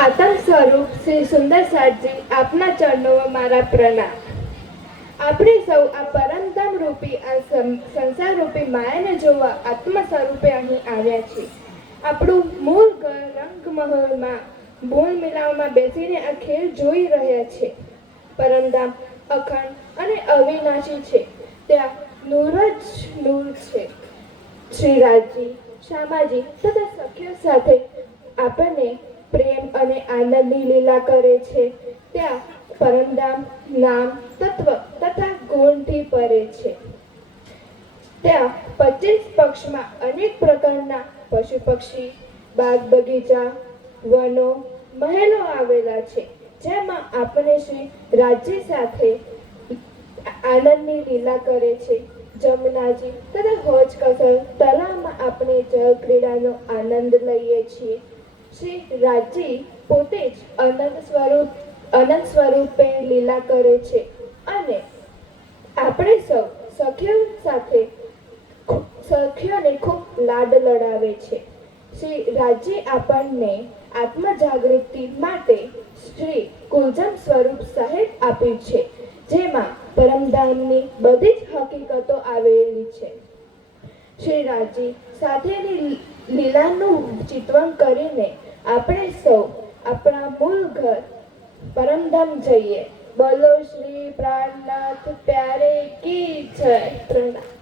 આત્મ સ્વરૂપ શ્રી સુંદર સારજી આપના ચરણોમાં મારા પ્રણામ. આપણે સૌ આ પરમધામ રૂપી આ સંસાર રૂપી માયાને જોવા આત્મ સ્વરૂપે અહીં આવ્યા છીએ. આપણું મૂળ ઘર રંગમહલમાં ભૂલ મિલાવમાં બેસીને આ ખેલ જોઈ રહ્યા છે. પરમધામ અખંડ અને અવિનાશી છે. ત્યાં નૂર જ નૂર છે. શ્રી રાજજી, શામાજી તથા સખીઓ સાથે આપણને પ્રેમ અને આનંદની લીલા કરે છે. ત્યાં પરમધામ નામ તત્વ તથા ગુણથી પરે છે. ત્યાં 25 પક્ષમાં અનેક પ્રકારના પશુ પક્ષી, બાગ બગીચા, વનો, મહેલો આવેલા છે. જેમાં આપણે શ્રી રાજજી સાથે આનંદની લીલા કરે છે. જમનાજી તથા હોજ કસર તળાવમાં આપણે જળ ક્રીડાનો આનંદ લઈએ છીએ. શ્રી રાજજી પોતે જ અનંત સ્વરૂપે લીલા કરે છે અને આપણે સૌ સખીઓને ખૂબ લાડ લડાવે છે. શ્રી રાજજી આપણને આત્મ જાગૃતિ માટે શ્રી કુલજમ સ્વરૂપ સાહેબ આપ્યું છે, જેમાં પરમધામની બધી જ હકીકતો આવેલી છે. શ્રી રાજજી સાથેની લીલાનું ચિત્રણ કરીને આપણે સૌ આપણા મૂળ ઘર પરમધામ જઈએ. બોલો શ્રી પ્રાણનાથ પ્યારે કી જય. પ્રણામ.